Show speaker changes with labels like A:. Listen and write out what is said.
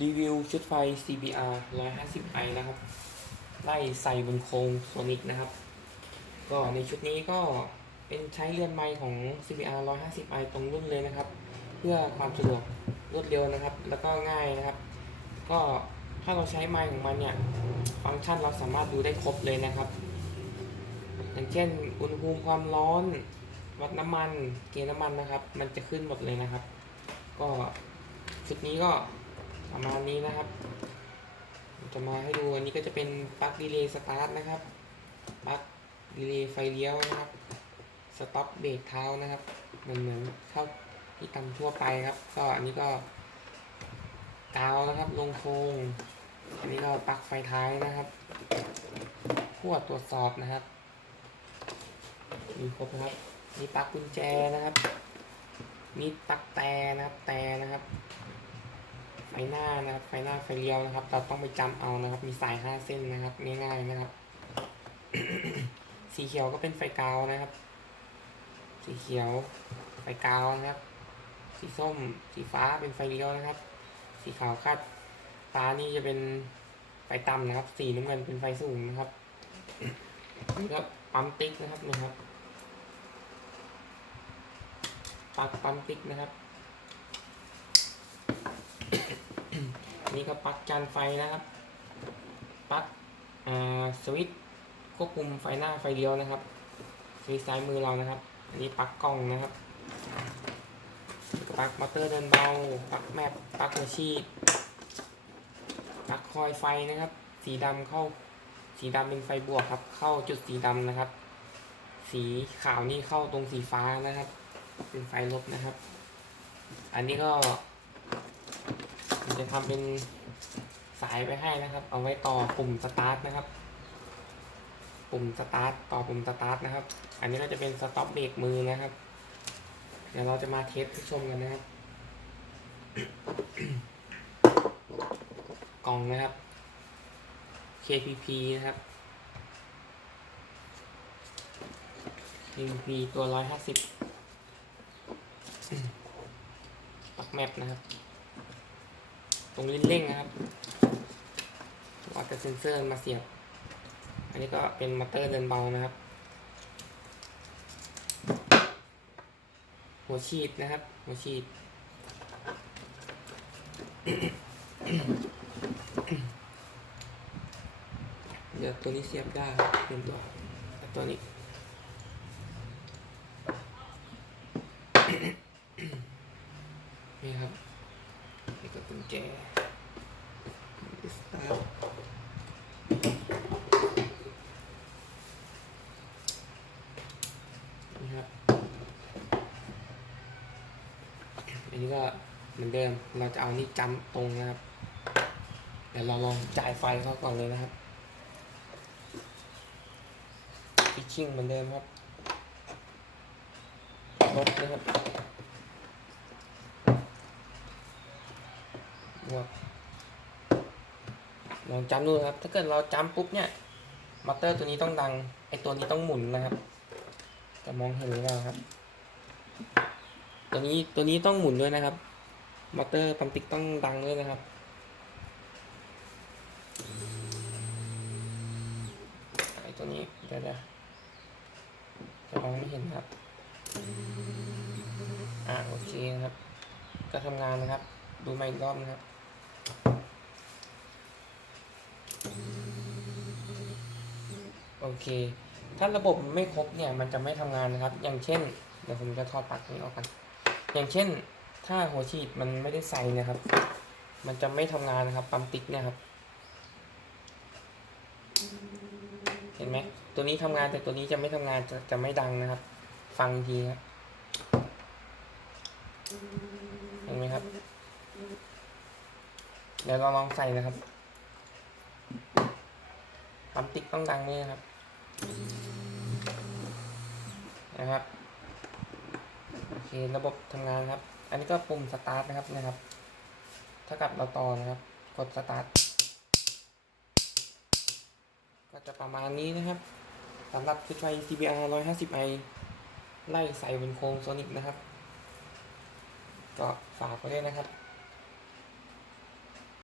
A: รีวิวชุดไฟ CBR 150i นะครับ ไล่ใส่บนโครงโซนิกนะครับ ก็ในชุดนี้ก็เป็นใช้เลื่อนไม้ของ CBR 150i ตรงรุ่นเลยนะครับ เพื่อความสะดวกรวดเร็วนะครับ แล้วก็ง่ายนะครับ ก็ถ้าเราใช้ไม้ของมันเนี่ย ฟังก์ชันเราสามารถดูได้ครบเลยนะครับ อย่างเช่น อุณหภูมิความร้อน วัดน้ำมัน เกณฑ์น้ำมันนะครับ มันจะขึ้นหมดเลยนะครับ ก็ชุดนี้ก็ ประมาณนี้นะครับ จะมาให้ดูอันนี้ก็จะเป็นปลั๊กดีเลย์สตาร์ทนะครับปลั๊กดีเลย์ไฟเลี้ยวนะครับสต็อปเบรกเท้านะครับเหมือนเหมือนเข้าที่ตำทั่วไปครับ ก็อันนี้ก็กาวนะครับลงโครงอันนี้ก็ปลั๊กไฟท้ายนะครับขั้วตรวจสอบนะครับมีครบนะครับมีปลั๊กกุญแจนะครับมีปลั๊กแต่นะครับแต่นะครับ ไฟหน้านะครับไฟหน้าไฟเลี้ยวนะครับ เราต้องไปจำเอานะครับ มีสายห้าเส้นนะครับง่ายๆนะครับ สีเขียวก็เป็นไฟกาวนะครับ สีเขียวไฟกาวนะครับ สีส้ม สีฟ้าเป็นไฟเลี้ยวนะครับ สีขาวคาดฟ้านี่จะเป็นไฟต่ำนะครับ สีน้ำเงินเป็นไฟสูงนะครับนี่ก็ปั๊มติ๊กนะครับนะครับปักปั๊มติ๊กนะครับ อั นนี้ก็ปลั๊กจานไฟนะครับปลั๊กสวิตช์ควบคุมไฟหน้าไฟเลี้ยวนะครับสวิตช์ซ้ายมือเรานะครับ อันนี้ปลั๊กกล้องนะครับปลั๊กมอเตอร์เดินเบาปลั๊กแมปปลั๊กหัวชีพปลั๊กคอยไฟนะครับ สีดำเข้า สีดำเป็นไฟบวกครับ เข้าจุดสีดำนะครับ สีขาวนี่เข้าตรงสีฟ้านะครับ เป็นไฟลบนะครับ อันนี้ก็ จะทำเป็นสายไปให้นะครับ เอาไว้ต่อปุ่มสตาร์ทนะครับ ปุ่มสตาร์ทต่อปุ่มสตาร์ทนะครับ อันนี้ก็จะเป็นสต็อปเบรกมือนะครับ เดี๋ยวเราจะมาเทสให้ชมกันนะครับ กล่องนะครับ KPP นะครับ KPP ตัวร้อยห้าสิบปักแมปนะครับ ตรงลิ้นเร่งนะครับวัดกับเซนเซอร์มาเสียบ อันนี้ก็เป็นมอเตอร์เดินเบานะครับ หัวฉีดนะครับ หัวฉีด เดี๋ยวตัวนี้เสียบได้เตรียมตัวแต่ตัวนี้ครับ นี่ก็กุญแจสตาร์ทนี่ครับ อันนี้ก็เหมือนเดิม เราจะเอานี่จำตรงนะครับ เดี๋ยวเราลองจ่ายไฟเขาก่อนเลยนะครับฟิชชิ่งเหมือนเดิมครับลบนะครับ บวกลองจำดูครับ ถ้าเกิดเราจำปุ๊บเนี่ยมอเตอร์ตัวนี้ต้องดัง ไอตัวนี้ต้องหมุนนะครับ จะมองเห็นหรือเปล่าครับ ตัวนี้ตัวนี้ต้องหมุนด้วยนะครับ มอเตอร์ปั๊มติ๊กต้องดังด้วยนะครับไอตัวนี้เดี๋ยวจะมองไม่เห็นครับ อ่าโอเคนะครับ ก็ทำงานนะครับ ดูใหม่อีกรอบนะครับ โอเค ถ้าระบบไม่ครบเนี่ยมันจะไม่ทำงานนะครับ อย่างเช่น เดี๋ยวผมจะถอดปลั๊กนี้ออกกัน อย่างเช่น ถ้าหัวฉีดมันไม่ได้ใส่นะครับ มันจะไม่ทำงานนะครับปั๊มติ๊กเนี่ยครับ เห็นไหมตัวนี้ทำงานแต่ตัวนี้จะไม่ทำงานจะจะไม่ดังนะครับ ฟังทีครับเห็นไหมครับ เดี๋ยวเราลองใส่นะครับปั๊มติ๊กต้องดังนี่นะครับ นะครับโอเคระบบทำงานครับ อันนี้ก็ปุ่มสตาร์ทนะครับนะครับ ถ้ากับเราต่อนะครับ กดสตาร์ทก็จะประมาณนี้นะครับสำหรับชุดไฟ CBR 150i ไล่ใส่บนโครงโซนิกนะครับ ก็ฝากไว้ด้วยนะครับ